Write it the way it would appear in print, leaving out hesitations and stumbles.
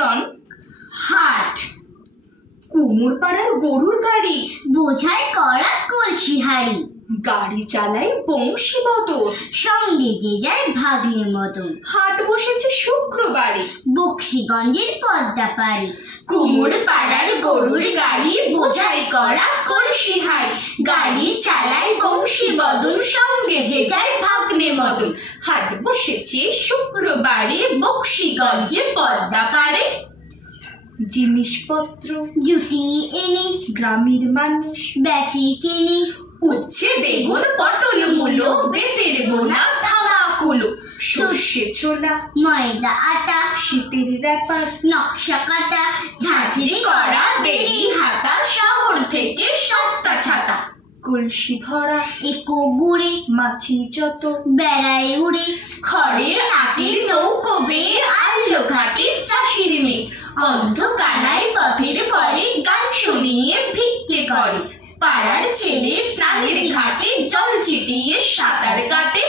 কীর্তন হাট। কুমোর পাড়ার গরুর গাড়ি বোঝাই করা কলসি হাড়ি। গাড়ি চালায় বংশী বদল, সঙ্গে যে যায় ভাগ্নে মতন। হাট বসেছে শুক্রবারে বক্সিগঞ্জের পদ্মা পাড়ে। কুমোর পাড়ার গরুর গাড়ি বোঝাই করা কলসি হাড়ি। গাড়ি চালায় বংশী বদল, সঙ্গে যে যায় ভাগ্নে মতন। হাট বসেছে শুক্রবারে বক্সিগঞ্জে পদ্মা পাড়ে। জিনিসপত্র জুটিয়ে এনে গ্রামের মানুষ বেচে কেনে। উচ্ছে বেগুন পটল মূলো, বেতের বোনা থালা কুলো। সর্ষে ছোলা ময়দা আটা শীতের ব্যাপার, নকশা কাটা ঝাঁঝরি করা বেরি হাতা। শহর থেকে সস্তা ছাতা, কলসি ধরা একো গুড়ে মাছি যত। বেড়ায় উড়ে খড়ের আটির নৌকো বের, আল্লো ঘাটে চাষির মেয়ে। অন্ধকানায় পথের পরে গান শুনিয়ে ভিক্ষে করে। পাড়ার ছেলে স্নানের ঘাটে জল ছিটিয়ে সাঁতার কাটে।